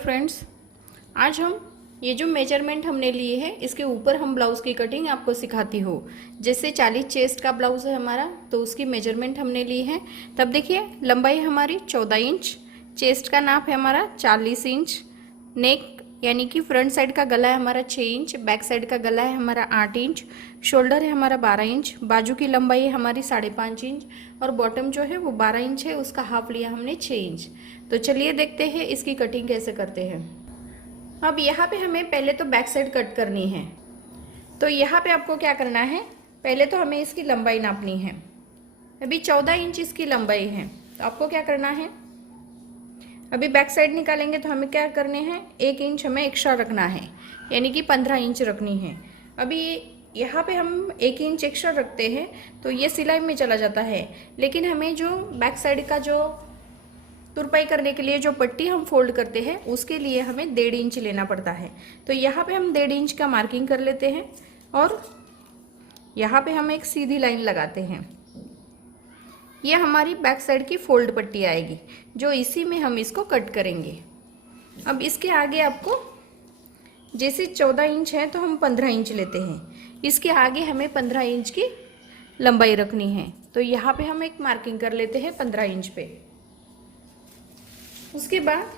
Friends, आज हम ये जो मेजरमेंट हमने लिए है इसके ऊपर हम ब्लाउज़ की कटिंग आपको सिखाती हूँ। जैसे 40 चेस्ट का ब्लाउज़ है हमारा, तो उसकी मेजरमेंट हमने ली है। तब देखिए, लंबाई हमारी 14 इंच, चेस्ट का नाप है हमारा 40 इंच, नेक यानी कि फ्रंट साइड का गला है हमारा 6 इंच, बैक साइड का गला है हमारा 8 इंच, शोल्डर है हमारा 12 इंच, बाजू की लंबाई है हमारी 5.5 इंच और बॉटम जो है वो 12 इंच है, उसका हाफ लिया हमने 6 इंच। तो चलिए देखते हैं इसकी कटिंग कैसे करते हैं। अब यहाँ पे हमें पहले तो बैक साइड कट करनी है। तो यहाँ पे आपको क्या करना है, पहले तो हमें इसकी लंबाई नापनी है। अभी 14 इंच इसकी लंबाई है, तो आपको क्या करना है, अभी बैक साइड निकालेंगे तो हमें क्या करने हैं, 1 इंच हमें एक्स्ट्रा रखना है, यानी कि 15 इंच रखनी है। अभी यहाँ पे हम 1 इंच एक्स्ट्रा रखते हैं तो ये सिलाई में चला जाता है, लेकिन हमें जो बैक साइड का जो तुरपाई करने के लिए जो पट्टी हम फोल्ड करते हैं उसके लिए हमें 1.5 इंच लेना पड़ता है। तो यहाँ पे हम 1.5 इंच का मार्किंग कर लेते हैं और यहाँ पे हम एक सीधी लाइन लगाते हैं। ये हमारी बैक साइड की फोल्ड पट्टी आएगी, जो इसी में हम इसको कट करेंगे। अब इसके आगे आपको जैसे 14 इंच है तो हम 15 इंच लेते हैं, इसके आगे हमें 15 इंच की लंबाई रखनी है। तो यहाँ पे हम एक मार्किंग कर लेते हैं 15 इंच पे। उसके बाद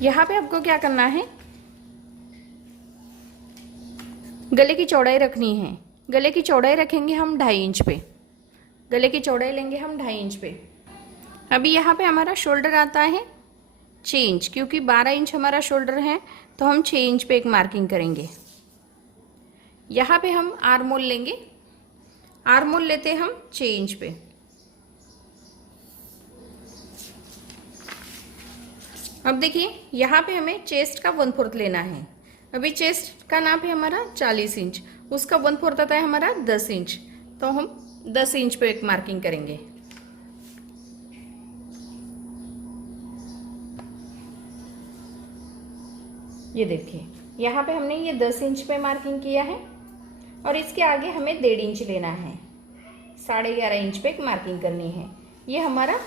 यहाँ पे आपको क्या करना है, गले की चौड़ाई रखनी है। गले की चौड़ाई रखेंगे हम 2.5 इंच पे, गले की चौड़ाई लेंगे हम 2.5 इंच पे। अभी यहाँ पे हमारा शोल्डर आता है 6 इंच, क्योंकि 12 इंच हमारा शोल्डर है तो हम 6 इंच पे एक मार्किंग करेंगे। यहाँ पे हम आर्म होल लेंगे, आर्म होल लेते हैं हम 6 इंच पे। अब देखिए, यहाँ पे हमें चेस्ट का 1/4 लेना है। अभी चेस्ट का नाप है हमारा 40 इंच, उसका 1/4 आता है हमारा 10 इंच, तो हम 10 इंच पे एक मार्किंग करेंगे। ये देखिए, यहाँ पे हमने ये 10 इंच पे मार्किंग किया है और इसके आगे हमें 1.5 इंच लेना है, 11.5 इंच पे एक मार्किंग करनी है। ये हमारा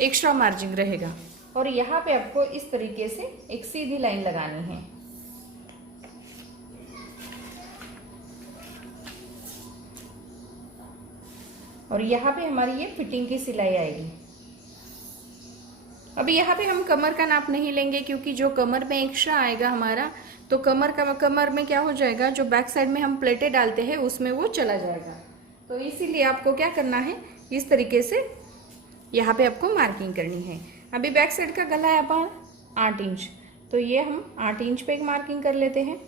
एक्स्ट्रा मार्जिन रहेगा और यहाँ पे आपको इस तरीके से एक सीधी लाइन लगानी है। और यहाँ पे हमारी ये फिटिंग की सिलाई आएगी। अभी यहाँ पे हम कमर का नाप नहीं लेंगे, क्योंकि जो कमर में एक्स्ट्रा आएगा हमारा, तो कमर में क्या हो जाएगा, जो बैक साइड में हम प्लेटें डालते हैं उसमें वो चला जाएगा। तो इसीलिए आपको क्या करना है, इस तरीके से यहाँ पे आपको मार्किंग करनी है। अभी बैक साइड का गला है अपन 8 इंच, तो ये हम 8 इंच पे एक मार्किंग कर लेते हैं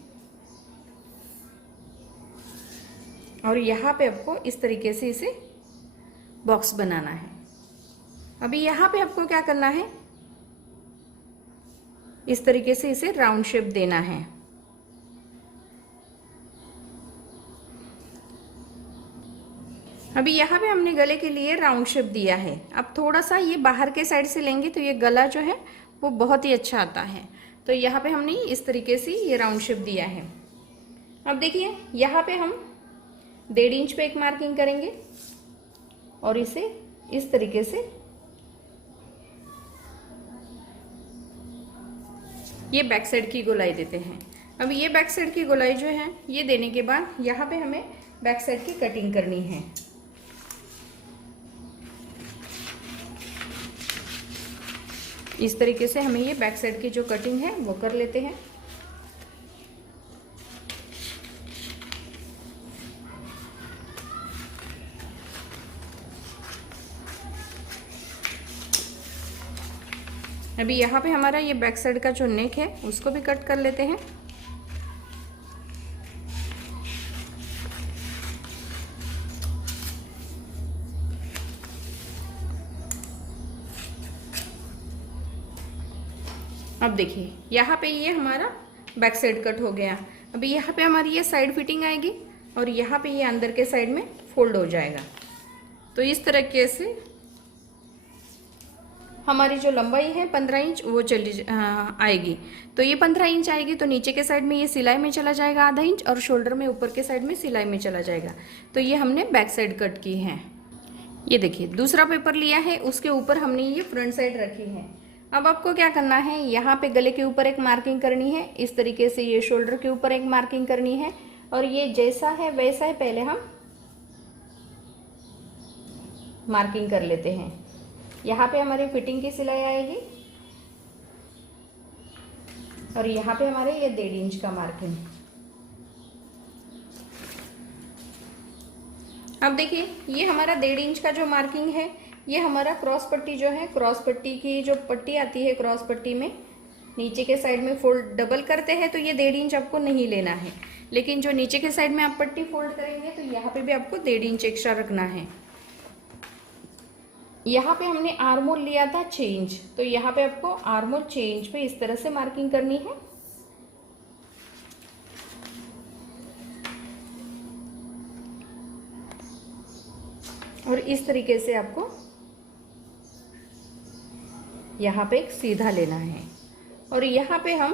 और यहाँ पे आपको इस तरीके से इसे बॉक्स बनाना है। अभी यहाँ पे आपको क्या करना है, इस तरीके से इसे राउंड शेप देना है। अभी यहाँ पे हमने गले के लिए राउंड शेप दिया है। अब थोड़ा सा ये बाहर के साइड से लेंगे तो ये गला जो है वो बहुत ही अच्छा आता है। तो यहाँ पे हमने इस तरीके से ये राउंड शेप दिया है। अब देखिए, यहाँ पे हम 1.5 इंच पे एक मार्किंग करेंगे और इसे इस तरीके से ये बैक साइड की गोलाई देते हैं। अब ये बैक साइड की गोलाई जो है ये देने के बाद यहाँ पे हमें बैक साइड की कटिंग करनी है। इस तरीके से हमें ये बैक साइड की जो कटिंग है वो कर लेते हैं। अभी यहाँ पे हमारा ये बैक साइड का जो नेक है उसको भी कट कर लेते हैं। अब देखिए, यहाँ पे ये हमारा बैक साइड कट हो गया। अभी यहाँ पे हमारी ये साइड फिटिंग आएगी और यहाँ पे ये अंदर के साइड में फोल्ड हो जाएगा। तो इस तरीके से हमारी जो लंबाई है 15 इंच वो आएगी। तो ये 15 इंच आएगी तो नीचे के साइड में ये सिलाई में चला जाएगा आधा इंच और शोल्डर में ऊपर के साइड में सिलाई में चला जाएगा। तो ये हमने बैक साइड कट की है। ये देखिए दूसरा पेपर लिया है, उसके ऊपर हमने ये फ्रंट साइड रखी है। अब आपको क्या करना है, यहाँ पे गले के ऊपर एक मार्किंग करनी है, इस तरीके से ये शोल्डर के ऊपर एक मार्किंग करनी है, और ये जैसा है वैसा है पहले हम मार्किंग कर लेते हैं। यहाँ पे हमारी फिटिंग की सिलाई आएगी और यहाँ पे हमारे ये 1.5 इंच का मार्किंग। अब देखिए ये हमारा 1.5 इंच का जो मार्किंग है, ये हमारा क्रॉस पट्टी जो है, क्रॉस पट्टी की जो पट्टी आती है, क्रॉस पट्टी में नीचे के साइड में फोल्ड डबल करते हैं तो ये 1.5 इंच आपको नहीं लेना है, लेकिन जो नीचे के साइड में आप पट्टी फोल्ड करेंगे तो यहाँ पे भी आपको 1.5 इंच एक्स्ट्रा रखना है। यहाँ पे हमने आर्मोल लिया था 6 इंच, तो यहाँ पे आपको आर्मोल 6 इंच पे इस तरह से मार्किंग करनी है। और इस तरीके से आपको यहाँ पे एक सीधा लेना है, और यहाँ पे हम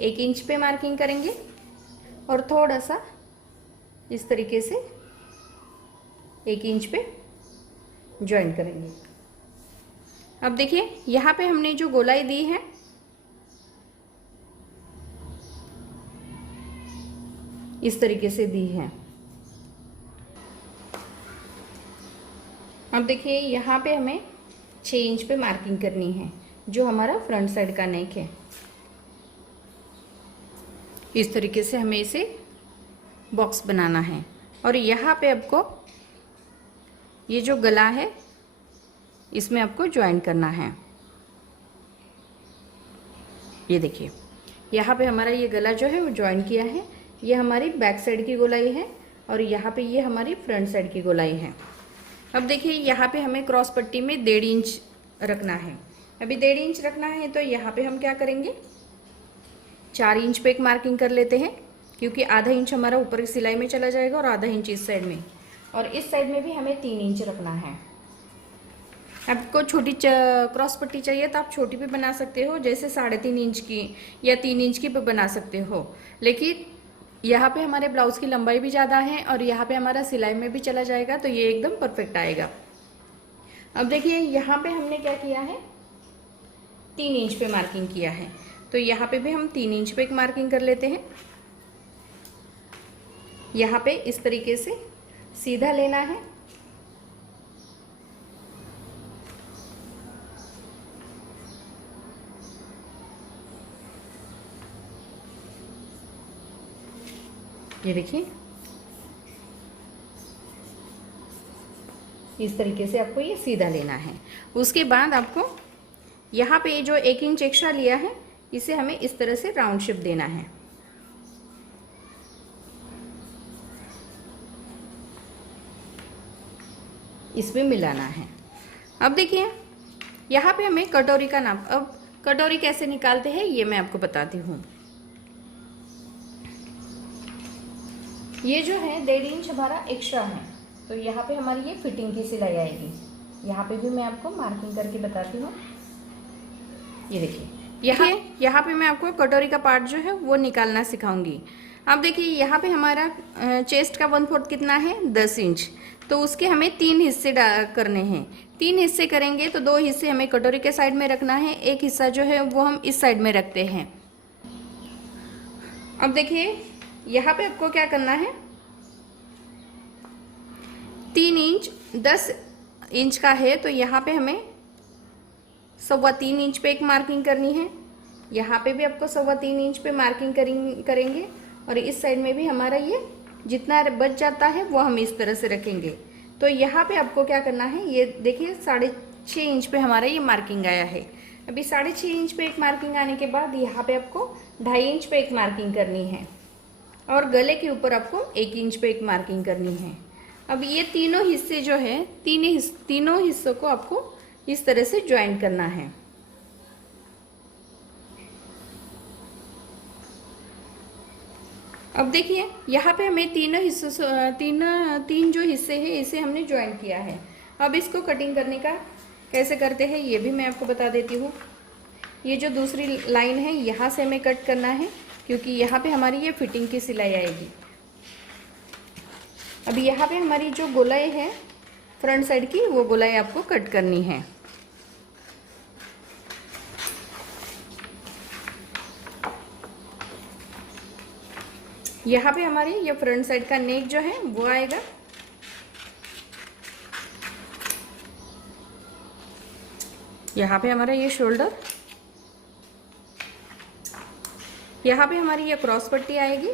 1 इंच पे मार्किंग करेंगे और थोड़ा सा इस तरीके से 1 इंच पे ज्वाइन करेंगे। अब देखिए यहाँ पे हमने जो गोलाई दी है, इस तरीके से दी है। अब देखिए यहाँ पे हमें 6 इंच पे मार्किंग करनी है, जो हमारा फ्रंट साइड का नेक है। इस तरीके से हमें इसे बॉक्स बनाना है, और यहाँ पे आपको ये जो गला है इसमें आपको ज्वाइन करना है। ये देखिए यहाँ पे हमारा ये गला जो है वो ज्वाइन किया है। ये हमारी बैक साइड की गोलाई है और यहाँ पे ये हमारी फ्रंट साइड की गोलाई है। अब देखिए यहाँ पे हमें क्रॉस पट्टी में 1.5 इंच रखना है। अभी 1.5 इंच रखना है तो यहाँ पे हम क्या करेंगे, 4 इंच पे एक मार्किंग कर लेते हैं, क्योंकि आधा इंच हमारा ऊपर की सिलाई में चला जाएगा और आधा इंच इस साइड में, और इस साइड में भी हमें 3 इंच रखना है। आपको छोटी क्रॉस पट्टी चाहिए तो आप छोटी भी बना सकते हो, जैसे 3.5 इंच की या 3 इंच की भी बना सकते हो, लेकिन यहाँ पे हमारे ब्लाउज की लंबाई भी ज़्यादा है और यहाँ पे हमारा सिलाई में भी चला जाएगा, तो ये एकदम परफेक्ट आएगा। अब देखिए यहाँ पे हमने क्या किया है, 3 इंच पे मार्किंग किया है, तो यहाँ पे भी हम 3 इंच पे एक मार्किंग कर लेते हैं। यहाँ पे इस तरीके से सीधा लेना है, ये देखिए इस तरीके से आपको ये सीधा लेना है। उसके बाद आपको यहाँ पे जो 1 इंच एक्स्ट्रा लिया है, इसे हमें इस तरह से राउंड शेप देना है। इसमें मिलाना है। अब देखिए यहाँ पे हमें कटोरी का नाप, अब कटोरी कैसे निकालते हैं ये मैं आपको बताती हूँ। ये जो है 1.5 इंच हमारा एक्स्ट्रा है, तो यहाँ पे हमारी ये फिटिंग की सिलाई आएगी। यहाँ पे भी मैं आपको मार्किंग करके बताती हूँ। ये देखिए यहाँ पे मैं आपको कटोरी का पार्ट जो है वो निकालना सिखाऊंगी। अब देखिए यहाँ पे हमारा चेस्ट का 1/4 कितना है, 10 इंच, तो उसके हमें 3 हिस्से करने हैं। 3 हिस्से करेंगे तो 2 हिस्से हमें कटोरी के साइड में रखना है, एक हिस्सा जो है वो हम इस साइड में रखते हैं। अब देखिए यहाँ पे आपको क्या करना है, 3 इंच 10 इंच का है, तो यहाँ पे हमें 3.25 इंच पे एक मार्किंग करनी है। यहाँ पे भी आपको 3.25 इंच पे मार्किंग करेंगे, और इस साइड में भी हमारा ये जितना बच जाता है वो हम इस तरह से रखेंगे। तो यहाँ पे आपको क्या करना है, ये देखिए 6.5 इंच पे हमारा ये मार्किंग आया है। अभी 6.5 इंच पे एक मार्किंग आने के बाद यहाँ पे आपको 2.5 इंच पे एक मार्किंग करनी है, और गले के ऊपर आपको 1 इंच पे एक मार्किंग करनी है। अब ये तीनों हिस्से जो है, तीनों हिस्सों को आपको इस तरह से ज्वाइन करना है। अब देखिए यहाँ पे हमें तीनों हिस्सों से तीन जो हिस्से हैं इसे हमने ज्वाइन किया है। अब इसको कटिंग करने का कैसे करते हैं ये भी मैं आपको बता देती हूँ। ये जो दूसरी लाइन है यहाँ से हमें कट करना है, क्योंकि यहाँ पे हमारी ये फिटिंग की सिलाई आएगी। अब यहाँ पे हमारी जो गोलाई है फ्रंट साइड की, वो गोलाई आपको कट करनी है। यहाँ पे हमारी ये फ्रंट साइड का नेक जो है वो आएगा। यहाँ पे हमारा ये शोल्डर, यहाँ पे हमारी ये क्रॉस पट्टी आएगी।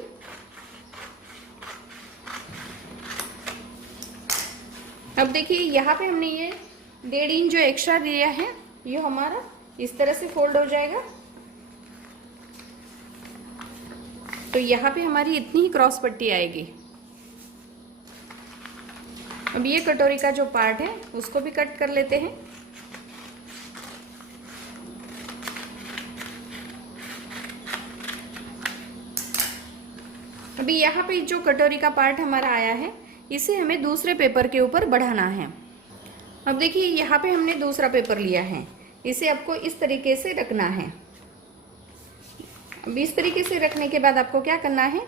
अब देखिए यहाँ पे हमने ये 1.5 इंच जो एक्स्ट्रा दिया है ये हमारा इस तरह से फोल्ड हो जाएगा। तो यहाँ पे हमारी इतनी ही क्रॉस पट्टी आएगी। अब ये कटोरी का जो पार्ट है उसको भी कट कर लेते हैं। अभी यहाँ पे जो कटोरी का पार्ट हमारा आया है इसे हमें दूसरे पेपर के ऊपर बढ़ाना है। अब देखिए यहाँ पे हमने दूसरा पेपर लिया है, इसे आपको इस तरीके से रखना है। अब इस तरीके से रखने के बाद आपको क्या करना है,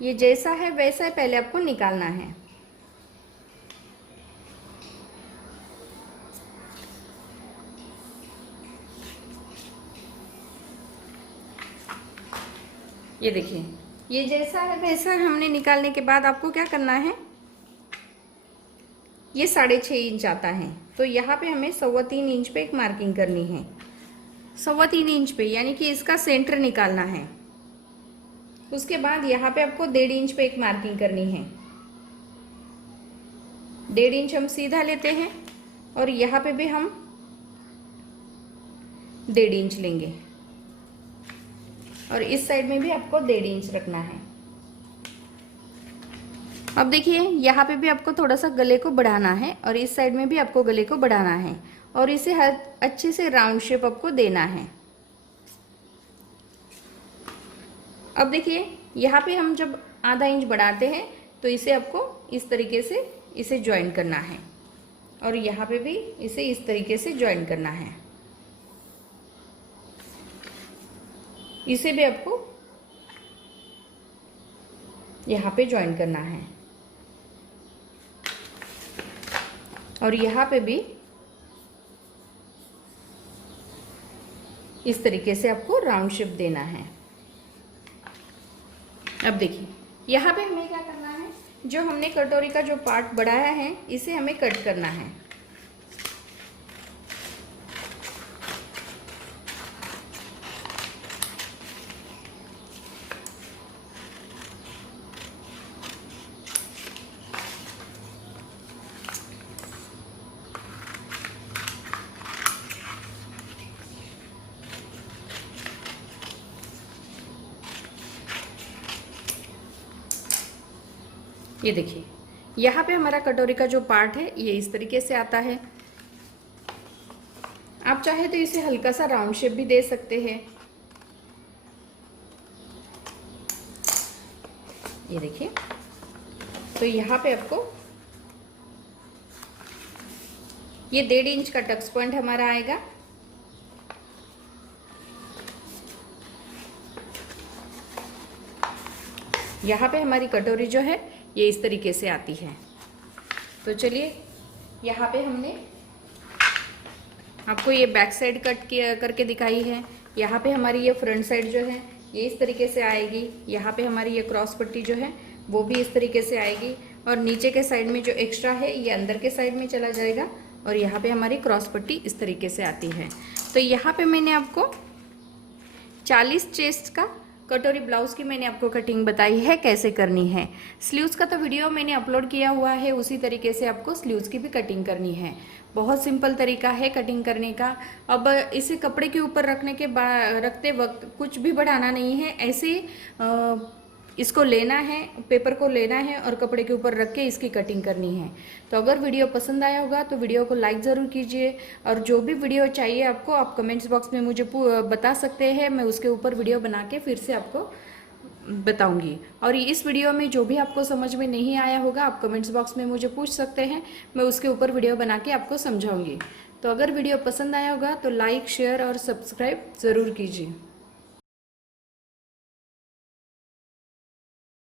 ये जैसा है वैसा ही पहले आपको निकालना है। ये देखिए ये जैसा है वैसा हमने निकालने के बाद आपको क्या करना है, ये 6.5 इंच आता है तो यहाँ पे हमें 3.25 इंच पे एक मार्किंग करनी है। 3.25 इंच पे यानी कि इसका सेंटर निकालना है। उसके बाद यहाँ पे आपको 1.5 इंच पे एक मार्किंग करनी है। 1.5 इंच हम सीधा लेते हैं और यहाँ पे भी हम 1.5 इंच लेंगे और इस साइड में भी आपको 1.5 इंच रखना है। अब देखिए यहाँ पे भी आपको थोड़ा सा गले को बढ़ाना है और इस साइड में भी आपको गले को बढ़ाना है और इसे हर अच्छे से राउंड शेप आपको देना है। अब देखिए यहाँ पे हम जब आधा इंच बढ़ाते हैं तो इसे आपको इस तरीके से इसे ज्वाइन करना है और यहाँ पे भी इसे इस तरीके से ज्वाइन करना है। इसे भी आपको यहाँ पे ज्वाइन करना है और यहाँ पे भी इस तरीके से आपको राउंड शेप देना है। अब देखिए यहाँ पे हमें क्या करना है, जो हमने कटोरी का जो पार्ट बढ़ाया है इसे हमें कट करना है। ये देखिए यहाँ पे हमारा कटोरी का जो पार्ट है ये इस तरीके से आता है। आप चाहे तो इसे हल्का सा राउंड शेप भी दे सकते हैं। ये देखिए तो यहाँ पे आपको ये 1.5 इंच का टक्स पॉइंट हमारा आएगा। यहाँ पे हमारी कटोरी जो है ये इस तरीके से आती है। तो चलिए यहाँ पे हमने आपको ये बैक साइड कट किया करके दिखाई है। यहाँ पे हमारी ये फ्रंट साइड जो है ये इस तरीके से आएगी। यहाँ पे हमारी ये क्रॉस पट्टी जो है वो भी इस तरीके से आएगी और नीचे के साइड में जो एक्स्ट्रा है ये अंदर के साइड में चला जाएगा और यहाँ पे हमारी क्रॉस पट्टी इस तरीके से आती है। तो यहाँ पे मैंने आपको 40 चेस्ट का कटोरी ब्लाउज़ की मैंने आपको कटिंग बताई है कैसे करनी है। स्लीव्स का तो वीडियो मैंने अपलोड किया हुआ है, उसी तरीके से आपको स्लीव्स की भी कटिंग करनी है। बहुत सिंपल तरीका है कटिंग करने का। अब इसे कपड़े के ऊपर रखते वक्त कुछ भी बढ़ाना नहीं है, ऐसे इसको लेना है, पेपर को लेना है और कपड़े के ऊपर रख के इसकी कटिंग करनी है। तो अगर वीडियो पसंद आया होगा तो वीडियो को लाइक ज़रूर कीजिए और जो भी वीडियो चाहिए आपको आप कमेंट्स बॉक्स में मुझे बता सकते हैं। मैं उसके ऊपर वीडियो बना के फिर से आपको बताऊंगी। और इस वीडियो में जो भी आपको समझ में नहीं आया होगा आप कमेंट्स बॉक्स में मुझे पूछ सकते हैं, मैं उसके ऊपर वीडियो बना के आपको समझाऊंगी। तो अगर वीडियो पसंद आया होगा तो लाइक, शेयर और सब्सक्राइब ज़रूर कीजिए।